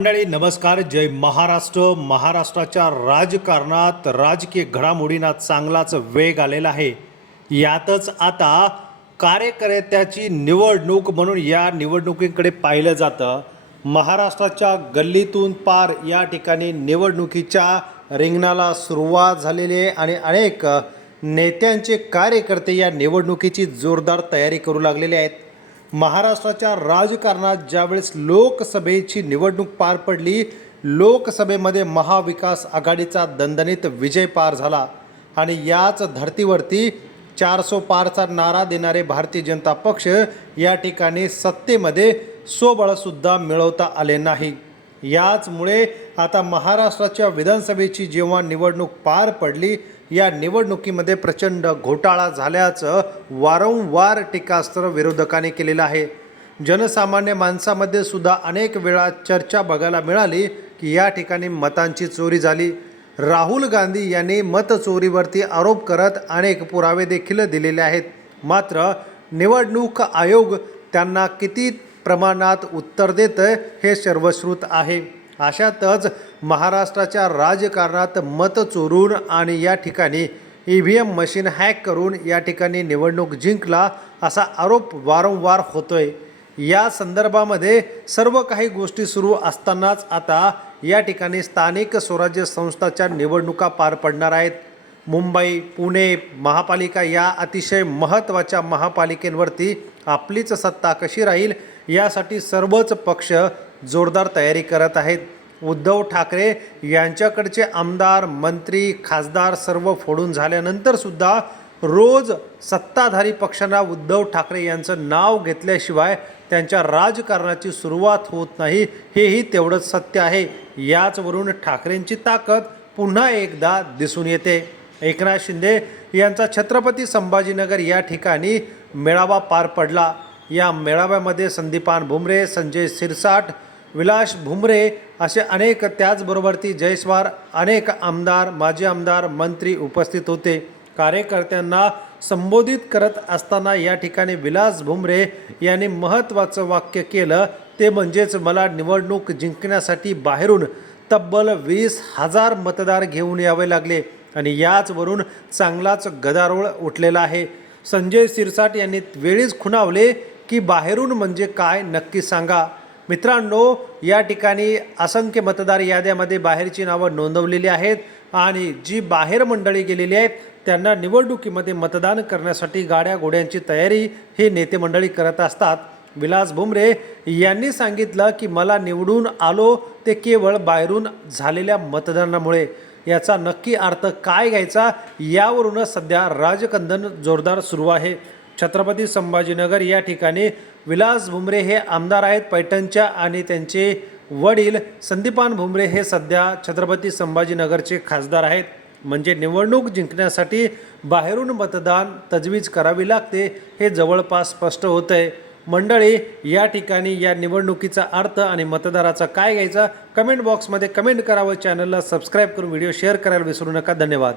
मंडळी नमस्कार. जय महाराष्ट्र. महाराष्ट्राच्या राजकारणात राजकीय घडामोडींना चांगलाच वेग आलेला आहे. यातच आता कार्यकर्त्याची निवडणूक म्हणून या निवडणुकीकडे पाहिलं जातं. महाराष्ट्राच्या गल्लीतून पार या ठिकाणी निवडणुकीच्या रिंगणाला सुरुवात झालेली आहे आणि अनेक नेत्यांचे कार्यकर्ते या निवडणुकीची जोरदार तयारी करू लागलेले आहेत. महाराष्ट्राच्या राजकारणात ज्यावेळेस लोकसभेची निवडणूक पार पडली लोकसभेमध्ये महाविकास आघाडीचा दणदणीत विजय पार झाला आणि याच धर्तीवरती चारसो पारचा नारा देणारे भारतीय जनता पक्ष या ठिकाणी सत्तेमध्ये स्वबळसुद्धा मिळवता आले नाही. याचमुळे आता महाराष्ट्राच्या विधानसभेची जेव्हा निवडणूक पार पडली या निवडणुकीमध्ये प्रचंड घोटाळा झाल्याचं वारंवार टीकास्त्र विरोधकांनी केलेलं आहे. जनसामान्य माणसामध्ये सुद्धा अनेक वेळा चर्चा बघायला मिळाली की या ठिकाणी मतांची चोरी झाली. राहुल गांधी यांनी मतचोरीवरती आरोप करत अनेक पुरावे देखील दिलेले आहेत. मात्र निवडणूक आयोग त्यांना किती प्रमाणात उत्तर देतं हे सर्वश्रुत आहे. अशातच महाराष्ट्राच्या राजकारणात मत चोरून आणि या ठिकाणी E V M machine hack करून या ठिकाणी निवडणूक जिंकला असा आरोप वारंवार होतोय. या संदर्भामध्ये सर्व काही गोष्टी सुरू असतानाच आता या ठिकाणी स्थानिक स्वराज्य संस्थाच्या निवडणुका पार पडणार आहेत. मुंबई पुणे महापालिका या अतिशय महत्त्वाच्या महापालिकेंवरती आपलीच सत्ता कशी राहील यासाठी सर्वच पक्ष जोरदार तयारी करत आहेत. उद्धव ठाकरे यांच्याकडचे आमदार मंत्री खासदार सर्व फोडून झाल्यानंतरसुद्धा रोज सत्ताधारी पक्षांना उद्धव ठाकरे यांचं नाव घेतल्याशिवाय त्यांच्या राजकारणाची सुरुवात होत नाही. हेही तेवढंच सत्य आहे. याचवरून ठाकरेंची ताकद पुन्हा एकदा दिसून येते. एकनाथ शिंदे यांचा छत्रपती संभाजीनगर या ठिकाणी मेळावा पार पडला. या मेळाव्यामध्ये संदीपान भुमरे संजय सिरसाट विलास भुमरे असे अनेक त्याचबरोबर ती जयस्वार अनेक आमदार माजी आमदार मंत्री उपस्थित होते. कार्यकर्त्यांना संबोधित करत असताना या ठिकाणी विलास भुमरे यांनी महत्त्वाचं वाक्य केलं. ते म्हणजेच मला निवडणूक जिंकण्यासाठी बाहेरून तब्बल वीस हजार मतदार घेऊन यावे लागले आणि याचवरून चांगलाच गदारोळ उठलेला आहे. संजय सिरसाट यांनी वेळीच खुणावले की बाहेरून म्हणजे काय नक्की सांगा. मित्रांनो या ठिकाणी असंख्य मतदार याद्यामध्ये बाहेरची नावं नोंदवलेली आहेत आणि जी बाहेर मंडळी गेलेली आहेत त्यांना निवडणुकीमध्ये मतदान करण्यासाठी गाड्या घोड्यांची तयारी हे नेते मंडळी करत असतात. विलास भुमरे यांनी सांगितलं की मला निवडून आलो ते केवळ बाहेरून झालेल्या मतदानामुळे. याचा नक्की अर्थ काय घ्यायचा? यावरूनच सध्या राजकंदन जोरदार सुरू आहे. छत्रपती संभाजीनगर या ठिकाणी विलास भुमरे हे आमदार आहेत पैठणच्या आणि त्यांचे वडील संदीपान भुमरे हे सध्या छत्रपती संभाजीनगरचे खासदार आहेत. म्हणजे निवडणूक जिंकण्यासाठी बाहेरून मतदान तजवीज करावी लागते हे जवळपास स्पष्ट होतं आहे मंडळी या ठिकाणी या निवडणुकीचा अर्थ आणि मतदाराचा काय घ्यायचा? कमेंट बॉक्समध्ये कमेंट करावं चॅनलला सबस्क्राईब करून व्हिडिओ शेअर करायला विसरू नका. धन्यवाद.